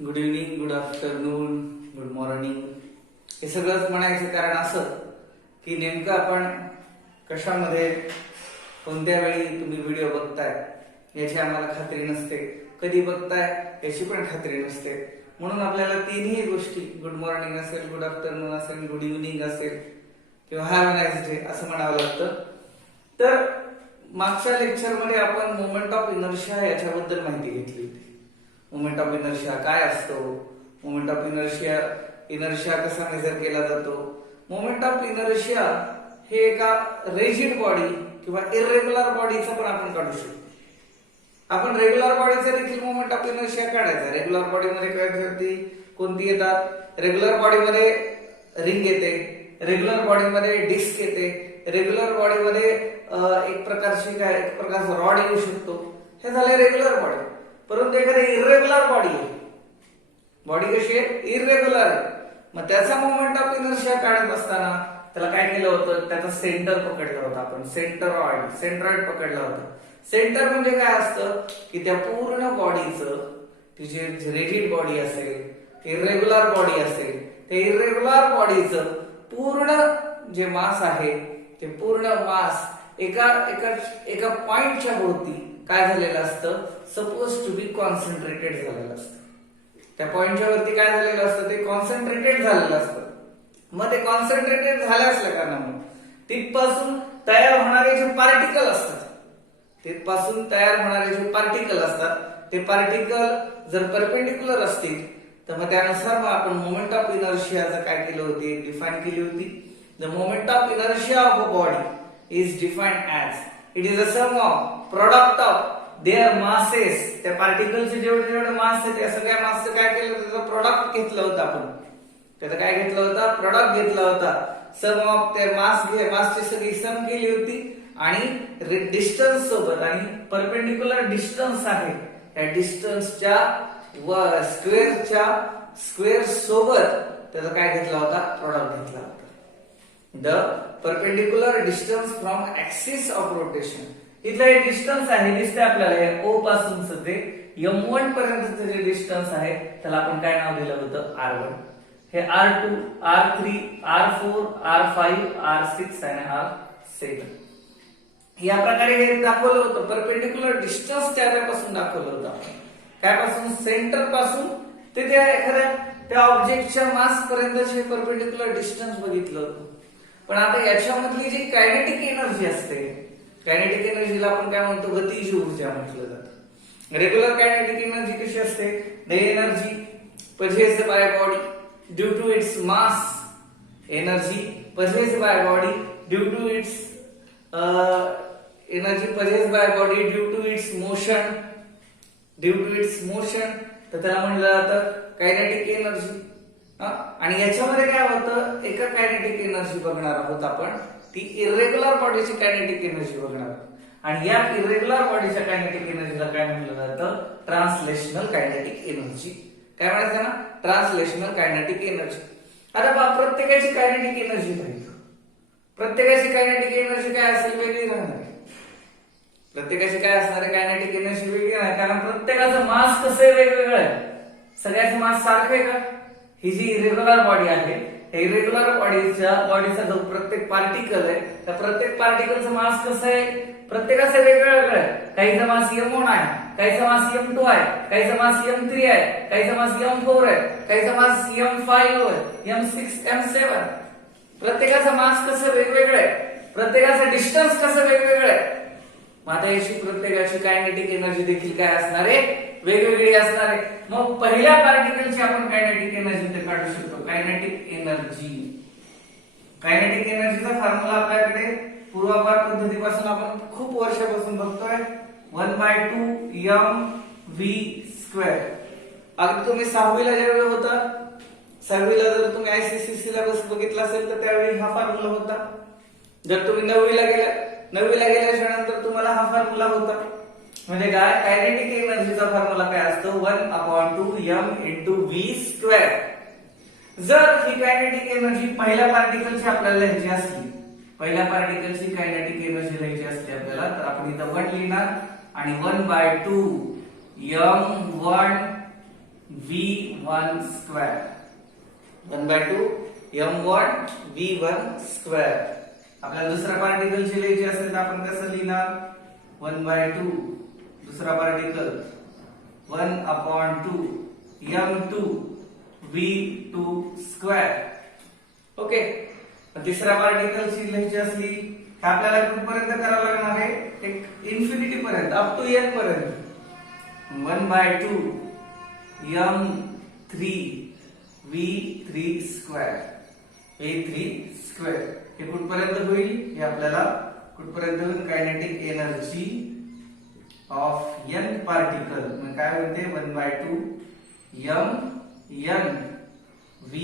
Good evening, good afternoon, good morning हे सगळंच म्हणायचं कारण असं की नेमकं आपण कशामध्ये कोणत्या वेळी तुम्ही व्हिडिओ बघताय याची आम्हाला खात्री नसते, कधी बघताय याची पण खात्री नसते. म्हणून आपल्याला तिन्ही गोष्टी गुड मॉर्निंग असेल, गुड आफ्टरनून असेल, गुड इव्हनिंग असेल किंवा हॅव अ नाईस डे असं म्हणावं लागतं. तर मागच्या लेक्चरमध्ये आपण मोमेंट ऑफ इनर्शिया याच्याबद्दल माहिती घेतली होती. मोमेंट ऑफ इनर्शिया काय असतो, मोमेंट ऑफ इनर्शिया कसा मेजर केला जातो. मोमेंट ऑफ इनर्शिया हे एका रिजिड बॉडी किंवा इरेग्युलर बॉडीचं पण आपण काढू शकतो. आपण रेग्युलर बॉडीचं देखील मोमेंट ऑफ इनर्शिया काढायचा. रेग्युलर बॉडीमध्ये काय कोणती येतात? रेग्युलर बॉडीमध्ये रिंग येते, रेग्युलर बॉडीमध्ये डिस्क येते, रेग्युलर बॉडीमध्ये एक प्रकारचा रॉड येऊ शकतो. हे झाले रेग्युलर बॉडी. परंतु एखादी इरेग्युलर बॉडी आहे, बॉडी कशी आहे? इरेग्युलर आहे. मग त्याचा मोमेंट ऑफ इनर्शिया काढत असताना त्याला काय केलं होतं? त्याचा सेंटर पकडला होता आपण, सेंट्रॉइड पकडला होता. सेंटर म्हणजे काय असतं की त्या पूर्ण बॉडीचं, तिची रिजिड बॉडी असेल, इरेग्युलर बॉडी असेल, त्या इरेग्युलर बॉडीचं पूर्ण जे मास आहे ते पूर्ण मास एका पॉइंटच्या भोवती काय झालेलं असतं? सपोज टू बी कॉन्सन्ट्रेटेड झालेलं असतं. त्या पॉइंटच्या वरती काय झालेलं असतं? ते कॉन्सन्ट्रेटेड झालेलं असतं. मग ते कॉन्सन्ट्रेटेड झालं असल्या कारणामुळे तिथपासून तयार होणारे जे पार्टिकल असतात, ते पार्टिकल जर परपेंडिक्युलर असतील तर मग त्यानुसार मग आपण मोमेंट ऑफ इनर्शियाचं काय केलं होते? डिफाईन केली होती. The moment of inertia of a body is defined as it is a sum of product of their masses. त्या पार्टिकलचे जेवढे मास आहे त्या सगळ्या मासचं काय केलं? त्याचं प्रोडक्ट घेतलं होतं आपण. त्याचं काय घेतलं होतं? प्रोडक्ट घेतला होता. सम ऑफ त्या मासची सगळी सम केली होती आणि डिस्टन्स सोबत, आणि परपेंडिक्युलर डिस्टन्स आहे त्या डिस्टन्सच्या स्क्वेअर सोबत त्याचा काय घेतला होता? प्रोडक्ट घेतला होता. The perpendicular distance from axis of rotation. इथलं हे डिस्टन्स आहे, दिसते आपल्याला हे O पासूनच ते M1 पर्यंतचं जे डिस्टन्स आहे त्याला आपण काय नाव दिलं होतं? R1. हे R2, R3, R4, R5, R6 आणि R7 या प्रकारे हे दाखवलं होतं. परपेंडिक्युलर डिस्टन्स त्यापासून दाखवलं होतं आपण. काय पासून? सेंटर पासून ते त्या ऑब्जेक्टच्या मास पर्यंतचे परपेंडिक्युलर डिस्टन्स बघितलं होतं. पण आता याच्यामधली जी कायनेटिक एनर्जी असते, कायनेटिक एनर्जीला आपण काय म्हणतो? गतिज ऊर्जा म्हटलं जातं. रेग्युलर कायनेटिक एनर्जी कशी असते? The energy possessed by body due to its mass, energy possessed by body due to its motion, तर त्याला म्हणलं जातं कायनेटिक एनर्जी. आणि याच्यामध्ये काय होतं? एका कायनेटिक एनर्जी बघणार आहोत आपण, ती इरेग्युलर बॉडीची कायनेटिक एनर्जी बघणार आहोत. आणि या इरेग्युलर बॉडीच्या कायनेटिक एनर्जीला काय म्हटलं जातं? Translational kinetic energy. काय म्हणायचं ना? Translational kinetic energy. आता प्रत्येकाची कायनेटिक एनर्जी पाहिजे. प्रत्येकाची कायनेटिक एनर्जी काय असेल? वेगळी राहणार. प्रत्येकाची काय असणार आहे? कायनेटिक एनर्जी वेगळी नाही, कारण प्रत्येकाचं मास कसं आहे? वेगवेगळं आहे. सगळ्याचं मास सारखं आहे का? ही जी इरेग्युलर बॉडी आहे, इरेग्युलर बॉडीचा जो प्रत्येक पार्टिकल आहे त्या प्रत्येक पार्टिकलचं मास कसं आहे? प्रत्येकाचं वेगवेगळं आहे. काहीचं मास M1 आहे, काहीचं मास M2 आहे, काहीचं मास M3 आहे, काहीचं मास M4 आहे, काहीचं मास M5 आहे, M6, M7. प्रत्येकाचं मास कसं वेगवेगळं आहे, प्रत्येकाचं डिस्टन्स कसं वेगवेगळं आहे. आता याची प्रत्येकाची कायनेटिक एनर्जी देखील काय असणार आहे? वेगवेगळी असणार आहे. मग पहिल्या पार्टिकलची आपण कायनेटिक एनर्जी ते काढू शकतो. कायनेटिक एनर्जीचा फॉर्म्युला आपल्याकडे पूर्वापार पद्धतीपासून आपण खूप वर्षापासून बघतोय. 1/2 mv². अगदी तुम्ही 6वीला ज्यावेळी होता, 6वीला जर तुम्ही ICC सिलेबस बघितला असेल तर त्यावेळी हा फॉर्म्युला होता. जर तुम्ही 9वीला गेल्याच्या नंतर तुम्हाला हा फॉर्म्युला होता. म्हणजे काय? कायनेटिक एनर्जीचा फॉर्म्युला काय असतो? 1/2 m × v². जर ही कायनेटिक एनर्जी पहिल्या पार्टिकलची आपल्याला लिहायची असली, पहिल्या पार्टिकलची कायनेटिक एनर्जी लिहायची असते आपल्याला, तर आपण इथं 1 लिहिणार आणि 1/2 m1 v1 square 1/2 m1 v1 square. आपल्याला दुसऱ्या पार्टिकलची लिहायची असेल तर आपण कसं लिहिणार 1/2 दुसरा particle 1/2 m2 v2 square. Okay. तिसऱ्या पार्टिकलची लिहायची असली तर आपल्याला कुठपर्यंत करावं लागणार आहे एक इन्फिनिटी पर्यंत अप टू n पर्यंत 1/2 m3 v3 square v3 square. हे कुठपर्यंत होईल हे आपल्याला कुठपर्यंत होईल kinetic energy of n particle म्हणजे काय होते 1/2 m n v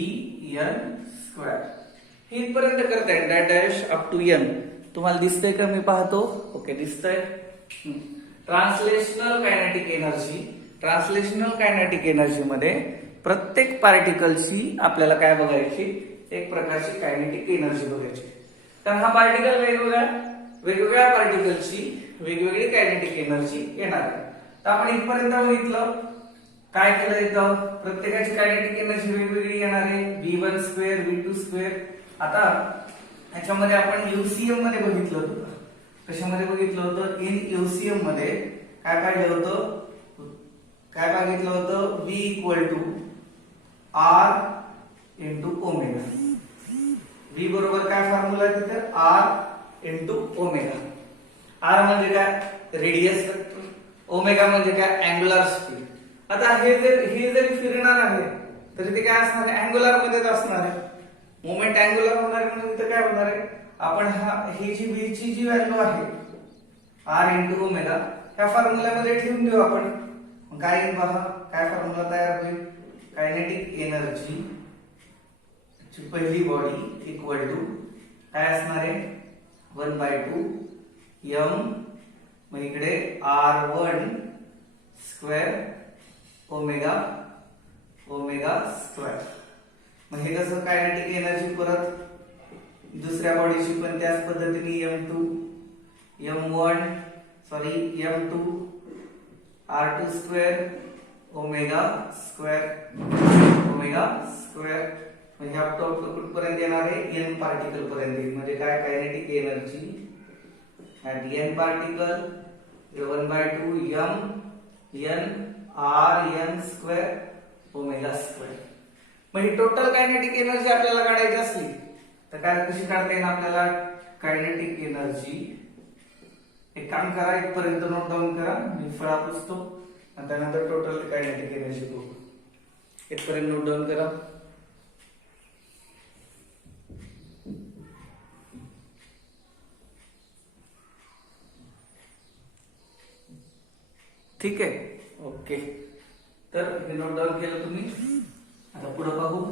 n square. हे इथपर्यंत करताय dash dash up to n. तुम्हाला दिसतंय का मी पाहतो. ओके दिसतंय. Translational kinetic energy. Translational kinetic energy मध्ये प्रत्येक पार्टिकलची आपल्याला काय बघायची एक प्रकारची कायनेटिक एनर्जी बघायची. कारण हा पार्टिकल वेगवेगळ्या पार्टिकलची वेगवेगळी कायनेटिक एनर्जी येणार आहे. तर आपण इथपर्यंत बघितलं काय केलं इथं प्रत्येकाची कायनेटिक एनर्जी वेगवेगळी येणार आहे v1 स्क्वेअर v2 स्क्वेअर. आता याच्यामध्ये आपण यूसीएम मध्ये बघितलं होतं. कशामध्ये बघितलं होतं इन यूसीएम मध्ये काय पाहिलं होतं काय बघितलं होतं v equal to r into omega. v बरोबर काय फॉर्म्युला आहे तिथे r इंटू ओमेगा. r म्हणजे काय रेडियस वेक्टर ओमेगा म्हणजे काय अँग्युलर स्पीड. आता हे जरी फिरणार आहे तरी ते काय असणार आहे अँग्युलर मध्येच असणार आहे. मोमेंट अँग्युलर होणार आहे म्हणजे काय होणार आहे आपण ही जी v ची जी व्हॅल्यू आहे r इंटू ओमेगा ह्या फॉर्म्युल्यामध्ये ठेवून देऊ आपण. काय येईल पहा काय फॉर्म्युला तयार होईल कायनेटिक एनर्जी ची पहिली बॉडी इक्वल टू काय असणार आहे 1/2 m मग इकडे r1 square omega omega square. मग हे कसं कायनेटिक एनर्जी परत दुसऱ्या बॉडीची पण त्याच पद्धतीने m1 m2 r2 square omega square omega square. म्हणजे अप टू कुठपर्यंत येणार आहे n पार्टिकल पर्यंत. म्हणजे काय kinetic energy at n particle 1/2 m n r n square omega square. मग ही टोटल कायनेटिक एनर्जी आपल्याला काढायची असली तर काय कशी काढता येईल आपल्याला कायनेटिक एनर्जी. एक काम करा इथपर्यंत नोट डाऊन करा मी फळा पुसतो आणि त्यानंतर टोटल कायनेटिक एनर्जी बघू. इथपर्यंत नोट डाऊन करा. ठीक आहे. ओके तर हे नोट डाऊन केलं तुम्ही. आता पुढे पाहू.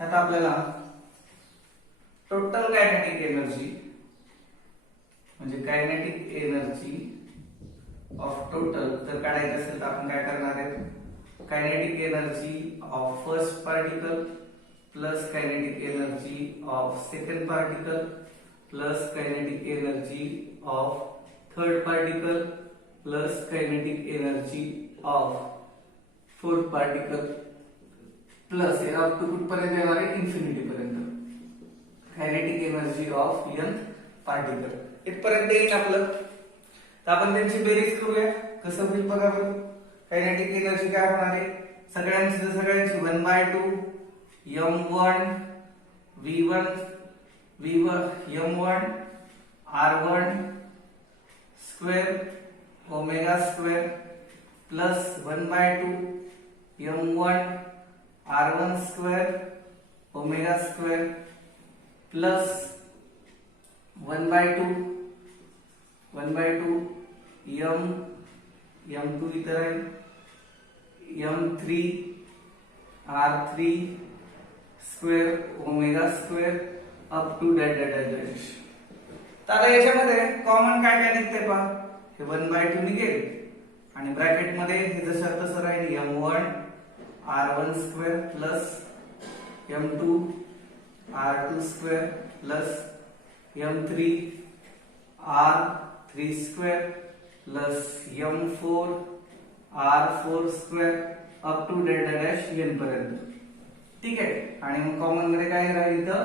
आता आपल्याला टोटल कायनेटिक एनर्जी म्हणजे कायनेटिक एनर्जी ऑफ टोटल जर काढायचं असेल तर आपण काय करणार आहे kinetic energy of first particle plus kinetic energy of second particle plus kinetic energy of third particle plus kinetic energy of fourth particle plus हे अप टू कुठपर्यंत येणार आहे इन्फिनिटी पर्यंत kinetic energy of n particle. इथपर्यंत येईल आपलं. तर आपण त्यांची बेरीज करूया कसं होईल बघा बरं. कायनेटिक एनर्जी काय होणार आहे सगळ्यांची m1 v1 m1 r1 square omega square plus 1/2 m1 r1 square omega square plus 1/2 m2 इतर आहे m3 r3 square omega square up to dash dash dash. तर आता याच्यामध्ये कॉमन काय काय निघते पहा हे 1/2 निघेल आणि ब्रॅकेट मध्ये हे जसं तसं राहील m1 r1 square plus m2 r2 square plus m3 r3 square plus m4 r4 square up to delta dash n पर्यंत. ठीक आहे. आणि मग कॉमन मध्ये काय राहील इथं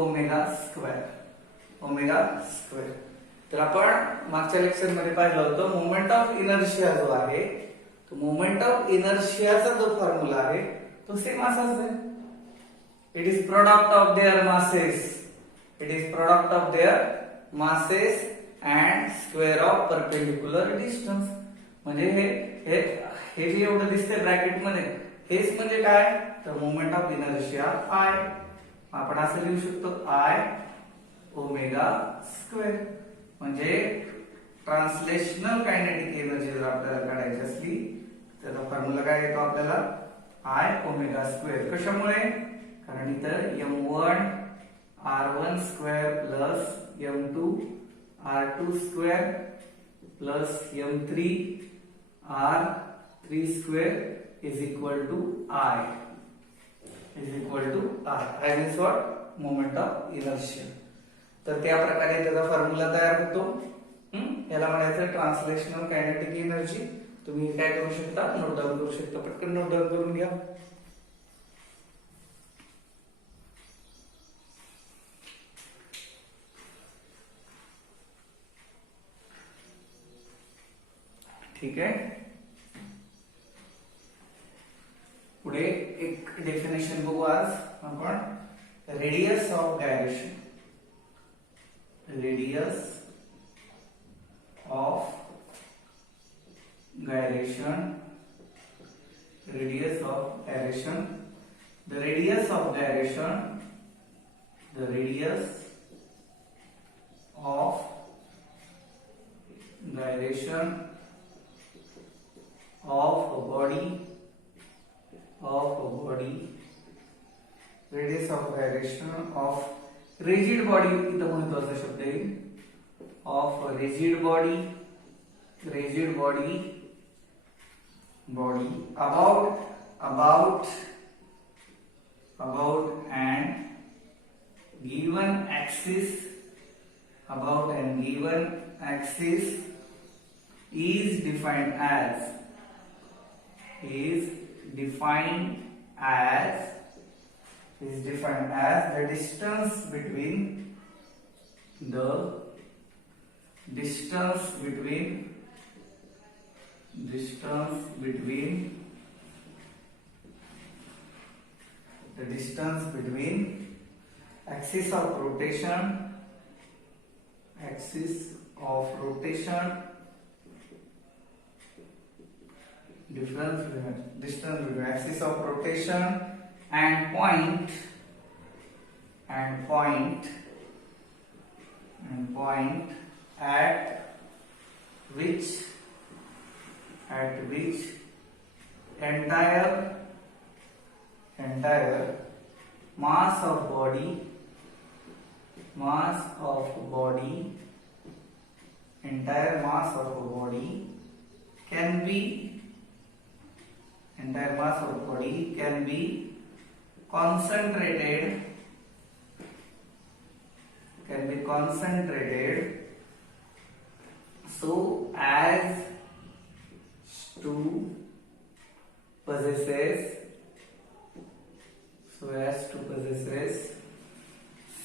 ओमेगा स्क्वेअर. Omega square. तर आपण मागच्या लेक्चर मध्ये पाहिलं होतं मोमेंट ऑफ इनर्शिया जो आहे तो मोमेंट ऑफ इनर्शियाचा जो फॉर्म्युला आहे तो सेम असाच आहे. It is product of their masses. It is product of their masses and square of perpendicular distance. म्हणजे हे जे एवढं दिसतंय ब्रॅकेट मध्ये हेच म्हणजे काय तर मोमेंट ऑफ इनर्शिया आय. आपण असं लिहू शकतो आय ओमेगा स्क्वेअर. म्हणजे ट्रान्सलेशनल कायनेटिक एनर्जी जर आपल्याला काढायची असली त्याचा फॉर्म्युला काय येतो आपल्याला आय ओमेगा स्क्वेअर. कशामुळे कारण इथं m1 r1 square plus m2 r2 square plus m3 r3 square is equal to I. Is equal to I. I means what moment of inertia. तर त्या प्रकारे त्याचा फॉर्म्युला तयार होतो. याला म्हणायचं ट्रान्सलेशनल कायनेटिक एनर्जी. तुम्ही काय करू शकता नोट डाऊन करू शकता. पटकन नोट डाऊन करून घ्या. ठीक आहे. पुढे एक डेफिनेशन बघू आज आपण. Radius of gyration. Radius of gyration. Radius of gyration. The radius of gyration. The radius of gyration of a body. Of a body. Radius of gyration of rigid body. इथं महत्त्वाचा शब्द आहे. Of a rigid body about and given axis is defined as the distance between axis of rotation distance between axis of rotation and point at which entire mass of body can be concentrated so as to possesses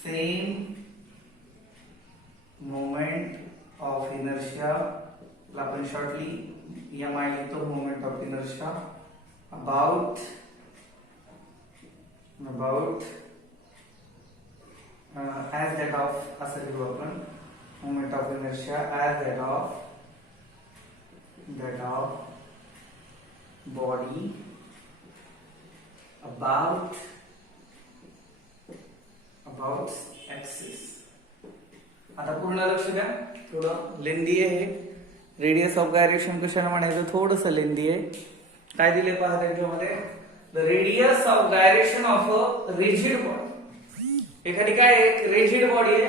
same moment of inertia. आपण shortly mi लिहितो moment of inertia about as that of असं लिहू आपण moment of inertia as that of body about axis. आता पूर्ण लक्ष द्या. थोडं लेंदी आहे हे. रेडियस ऑफ गायरेशन कशाला म्हणायचं थोडंसं लेंदी आहे. काय दिले पहा त्याच्यामध्ये the radius of gyration of a rigid body. एखादी काय रिजिड बॉडी आहे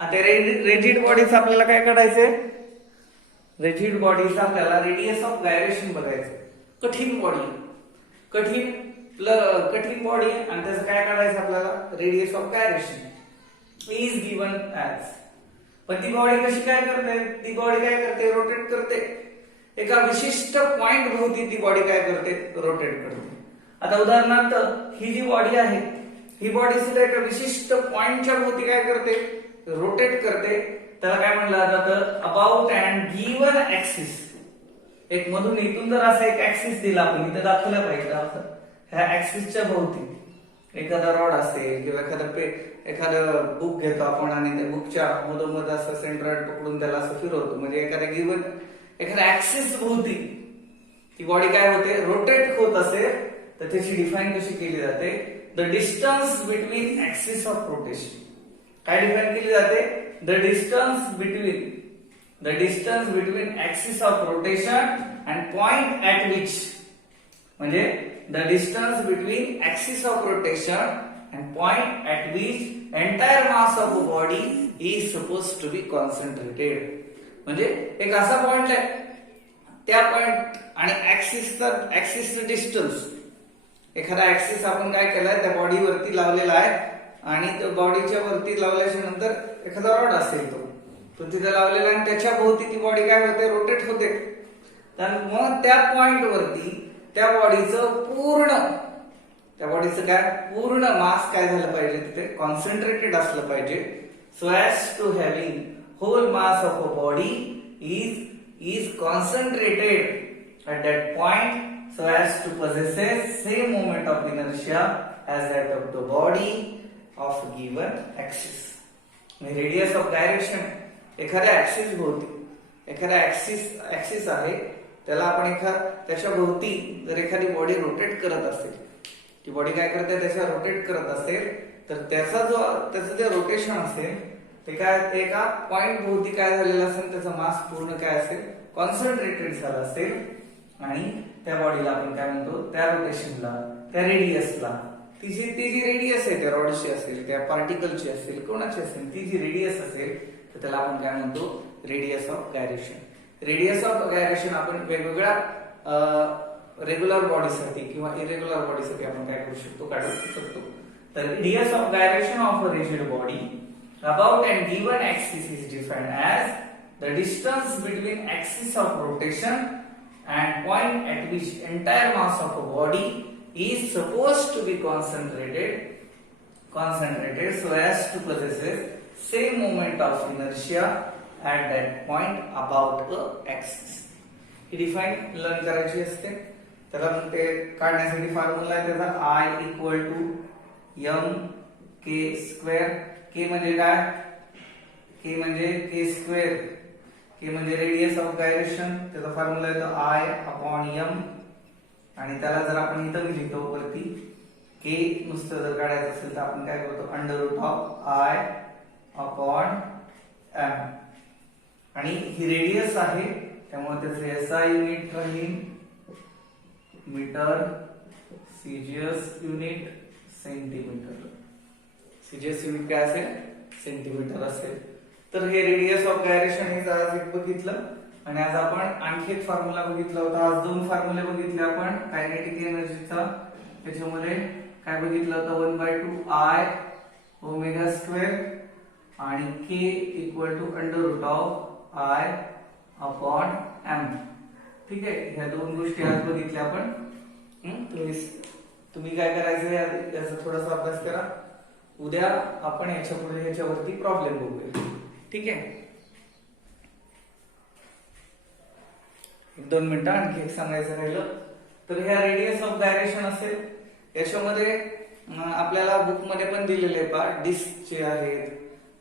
आणि त्या रिजिड बॉडीचं आपल्याला काय काढायचंय. रिजिड बॉडीचं आपल्याला रेडियस ऑफ गायरेशन बघायचं. कठीण बॉडी कठीण बॉडी आणि त्याचं काय काढायचं आपल्याला radius of gyration is given as. पण ती बॉडी कशी काय करते, ती बॉडी काय करते, रोटेट करते. एका विशिष्ट पॉइंट भोवती ती बॉडी काय करते, रोटेट करते. आता उदाहरणार्थ ही जी बॉडी आहे, ही बॉडी सुद्धा एका विशिष्ट पॉइंटच्या भोवती काय करते, रोटेट करते. त्याला काय म्हणलं जातं, अबाउट अँड गिवन ऍक्सिस. एक मधून इथून जर असा एक ऍक्सिस दिला, आपण इथे दाखवलं पाहिजे असं, ह्या ऍक्सिसच्या भोवती एखादा रॉड असेल किंवा एखादं बुक घेतो आपण आणि त्या बुकच्या मधोमध असं सेंट्रॉइड पकडून त्याला असं फिरवतो, म्हणजे एखाद्या ऍक्सिस भोवती ती बॉडी काय होते, रोटेट होत असेल, तर त्याची डिफाईन कशी केली जाते, the distance between axis of rotation. काय डिफाईन केली जाते, the distance between axis of rotation and point at which, म्हणजे the distance between axis of rotation and point at which entire mass of a body is suppose to be concentrated. म्हणजे एक असा point आहे, त्या point आणि ऍक्सिसचं distance, एखादा axis आपण काय केलाय, त्या बॉडीवरती लावलेला आहे आणि त्या बॉडीच्या वरती लावल्याच्या नंतर एखादा रॉड असेल तो तिथे लावलेला आहे आणि त्याच्या भोवती ती बॉडी काय होते, रोटेट होते. तर मग त्या पॉइंट वरती त्या बॉडीचं पूर्ण मास काय झालं पाहिजे, तिथे कॉन्सन्ट्रेटेड असलं पाहिजे. So as to having whole mass of a body is concentrated at that point so as to possess same moment of inertia as that of the body of given axis. Radius of gyration, एखाद्या axis भोवती, एखादा axis आहे, त्याला आपण त्याच्या भोवती जर एखादी बॉडी रोटेट करत असेल, ती बॉडी काय करते, त्याच्या रोटेट करत असेल, तर त्याचं जे रोटेशन असेल ते काय, एका पॉइंट भोवती काय झालेलं असेल, त्याचा मास पूर्ण काय असेल, कॉन्सन्ट्रेटेड झाला असेल. आणि त्या बॉडीला आपण काय म्हणतो, त्या रोटेशनला, त्या रेडियसला, ती जी रेडियस आहे त्या रॉडची असेल, त्या पार्टिकलची असेल, कोणाची असेल, ती जी रेडियस असेल, तर त्याला आपण काय म्हणतो, radius of gyration. Radius of gyration आपण वेगवेगळ्या रेग्युलर बॉडीसाठी किंवा इरेग्युलर बॉडीसाठी आपण काय करू शकतो, काढू शकतो. तर radius of gyration of a rigid body about and given axis is defined as the distance between axis of rotation and point at which entire mass of a body is supposed to be concentrated so as to possess same moment of inertia at that point about the axis. He define learn करायची असते. त्याला ते काढण्यासाठी formula आहे त्याचा I equal to m/k². के म्हणजे काय, के म्हणजे के स्क्वेअर, के म्हणजे रेडियस ऑफ गायरेशन, त्याचा फॉर्म्युला येतो I/m. आणि त्याला जर आपण इथं लिहितो वरती, के नुसतं जर काढायचं असेल तर आपण काय करतो, √I/m. आणि ही रेडियस आहे, त्यामुळे त्याचे SI युनिट राहील metre, CGS unit centimetre. CGS unit काय असेल, सेंटीमीटर असेल. तर हे रेडियस ऑफ गायरेशन हे आज एक बघितलं. आणि आज आपण आणखी एक फॉर्म्युला बघितला होता. आज दोन फॉर्म्युले बघितले आपण कायनेटिक एनर्जीचा. त्याच्यामध्ये काय बघितलं होतं, 1/2I ओमेगा स्क्वेअर आणि k इक्वल टू √I/m. ठीक आहे, ह्या दोन गोष्टी आज बघितल्या आपण. तुम्ही काय करायचं, याचा थोडासा अभ्यास करा. उद्या आपण याच्या पुढे ह्याच्यावरती प्रॉब्लेम बघूया. ठीक आहे, 1-2 मिनिटं आणखी एक सांगायचं राहिलं. तर ह्या रेडियस ऑफ गायरेशन असेल, याच्यामध्ये आपल्याला बुक मध्ये पण दिलेले पहा, डिस्कचे आहेत,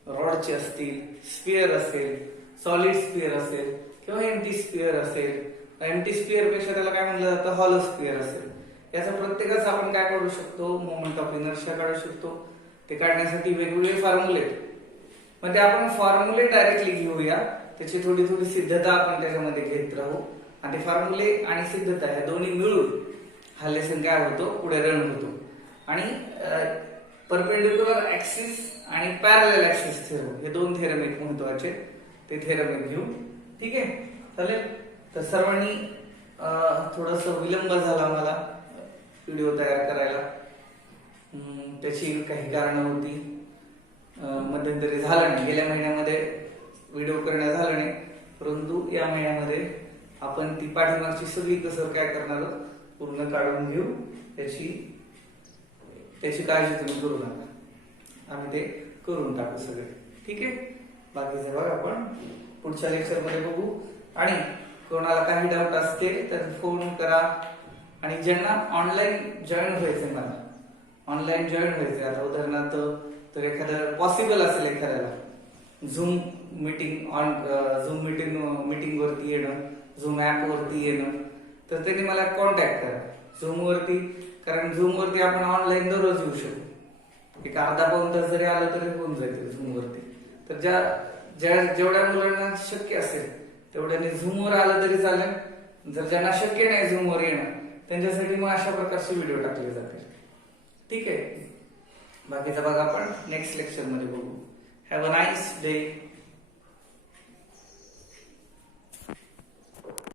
रॉडचे असतील, स्फिअर असेल, सॉलिड स्फिअर असेल किंवा एम्प्टी स्फिअर असेल. एम्प्टी स्फिअर पेक्षा त्याला काय म्हणलं जातं, हॉलो स्फिअर असेल. याचा प्रत्येकाचा आपण काय काढू शकतो, मोमेंट ऑफ इनर्शिया काढू शकतो. ते काढण्यासाठी वेगवेगळे फॉर्म्युले, मग ते आपण फॉर्म्युले डायरेक्टली घेऊया. त्याची थोडी सिद्धता आपण त्याच्यामध्ये घेत राहू. आणि ते फॉर्म्युले आणि सिद्धता ह्या दोन्ही मिळून हा लेसन काय होतो, पुढे रन होतो. आणि परपेंडिक्युलर ऍक्सिस आणि पॅरलल ऍक्सिस थेरम हे दोन थेरम एक महत्वाचे, ते थेरम एक घेऊ. ठीक आहे, चालेल. तर सर्वांनी थोडस विलंब झाला मला व्हिडिओ तयार करायला. त्याची काही कारणं होती, मध्यंतरी झालं नाही. गेल्या महिन्यामध्ये व्हिडिओ करणं झालं नाही, परंतु या महिन्यामध्ये आपण ती पाठीमागची सगळी कसर काय करणार आहोत, पूर्ण काढून घेऊ. त्याची काळजी तुम्ही करू नका, आम्ही ते करून टाकू सगळे. ठीक आहे, बाकीचे बघ आपण पुढच्या लेक्चर मध्ये बघू. आणि कोणाला काही डाऊट असतील तर फोन करा. आणि ज्यांना ऑनलाईन जॉईन व्हायचंय, मला ऑनलाईन जॉईन व्हायचंय, आता उदाहरणार्थ तर एखादं पॉसिबल असेल एखाद्याला झूम मीटिंग वरती येणं, झूम ऍप वरती येणं, तर त्यांनी मला कॉन्टॅक्ट करा झूम वरती. कारण झूम वरती आपण ऑनलाईन दररोज येऊ शकतो, एक अर्धा पाऊण तास जरी आलं तरी होऊन जाईल झूम वरती. तर जेवढ्या मुलांना शक्य असेल तेवढ्यांनी झूम वर आलं तरी चालेल. जर ज्यांना शक्य नाही झूम वर येणं, त्यांच्यासाठी मग अशा प्रकारचे व्हिडिओ टाकले जातील. ठीक आहे, बाकीचा बघा आपण नेक्स्ट लेक्चर मध्ये बघू. Have a nice day.